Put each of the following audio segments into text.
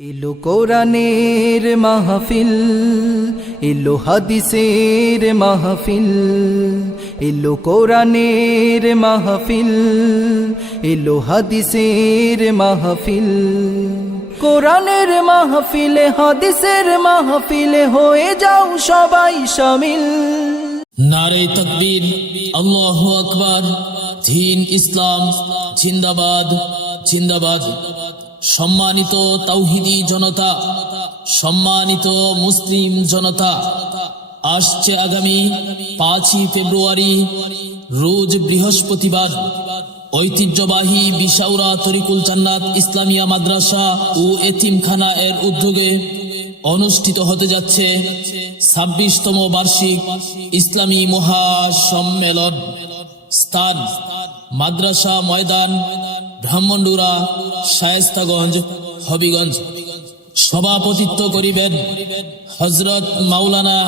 এলো কোরআনের মাহফিল, এলো হাদিসের মাহফিল, এলো কোরআনের মাহফিল, এলো হাদিসের মাহফিল। কোরআনের মাহফিলে হাদিসের মাহফিলে হয়ে যাও সবাই শামিল। নারে তাকবীর, আল্লাহু আকবার, দ্বীন ইসলাম জিন্দাবাদ জিন্দাবাদ। সম্মানিত তাওহীদি জনতা, সম্মানিত মুসলিম জনতা, আসছে আগামী 5ই ফেব্রুয়ারি রোজ বৃহস্পতিবার ঐতিহ্যবাহী বিশাউরা তরিকুল জান্নাত ইসলামিয়া মাদ্রাসা ও এতিমখানা এর উদ্যোগে অনুষ্ঠিত হতে যাচ্ছে 26তম বার্ষিক ইসলামী মহাসম্মেলন। স্থান মাদ্রাসা ময়দান, ব্রাহ্মণডুরা, শায়েস্তাগঞ্জ, হবিগঞ্জ। সভাপতিত্ব করিবেন হযরত মাওলানা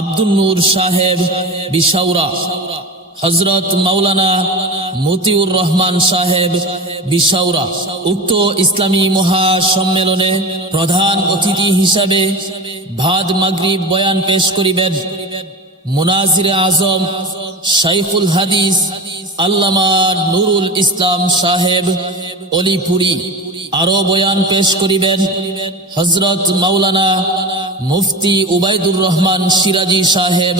আব্দুল নূর সাহেব বিশাউরা, হযরত মাওলানা মতিউর রহমান সাহেব বিশাউরা। উক্ত ইসলামী মহাসম্মেলনে প্রধান অতিথি হিসাবে ভাদ মাগরিব বয়ান পেশ করিবেন মুনাজিরে আজম শাইখুল হাদিস আল্লামা নুরুল ইসলাম সাহেব অলিপুরি। আরো বয়ান পেশ করিবেন হযরত মাওলানা মুফতি উবাইদুর রহমান সিরাজি সাহেব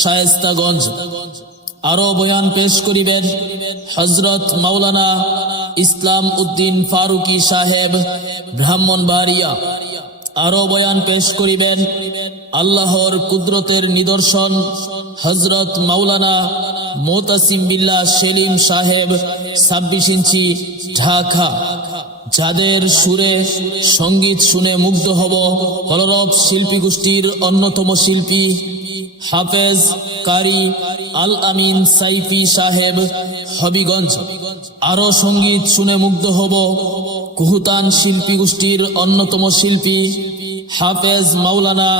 শায়েস্তাগঞ্জ। আরো বয়ান পেশ করিবেন হযরত মাওলানা ইসলাম উদ্দিন ফারুকি সাহেব ব্রাহ্মণবাড়িয়া। আরো বয়ান পেশ করিবেন আল্লাহর কুদরতের নিদর্শন হযরত মাওলানা মোতাসিম বিল্লাহ সেলিম সাহেব 26 ইঞ্চি ঢাকা। যাদের সুরে সঙ্গীত শুনে মুগ্ধ হব কলরব শিল্পী গোষ্ঠীর অন্যতম শিল্পী হাফেজ কারি আল আমিন সাইফি সাহেব হবিগঞ্জ। আরো সঙ্গীত শুনে মুগ্ধ হব কুহুতান শিল্পী গোষ্ঠীর অন্যতম শিল্পী হাফেজ মাওলানা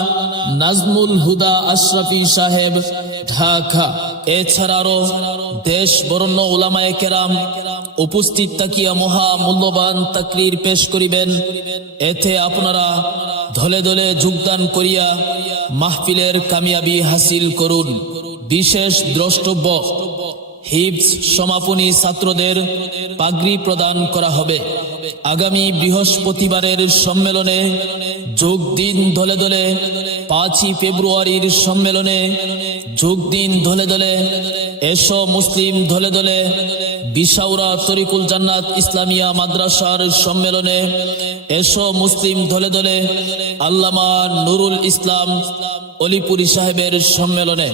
নাজমুল হুদা আশরাফি সাহেব ঢাকা। এছাড়াও দেশ বরণ্য উলামায়ে কেরাম উপস্থিত থাকিয়া মহা মূল্যবান তাকরীর পেশ করিবেন। এতে আপনারা দলে দলে যোগদান করিয়া মাহফিলের কামিয়াবি হাসিল করুন। বিশেষ দ্রষ্টব্য, হিফজ সমাপনী ছাত্রদের পাগড়ি প্রদান করা হবে। আগামী বৃহস্পতিবারের সম্মেলনে যোগ দিন দলে দলে। 5ই ফেব্রুয়ারির সম্মেলনে যোগ দিন দলে দলে। এসো মুসলিম দলে দলে বিশাউরা তরিকুল জান্নাত ইসলামিয়া মাদ্রাসার সম্মেলনে। এসো মুসলিম দলে দলে আল্লামা নুরুল ইসলাম অলিপুরি সাহেবের সম্মেলনে।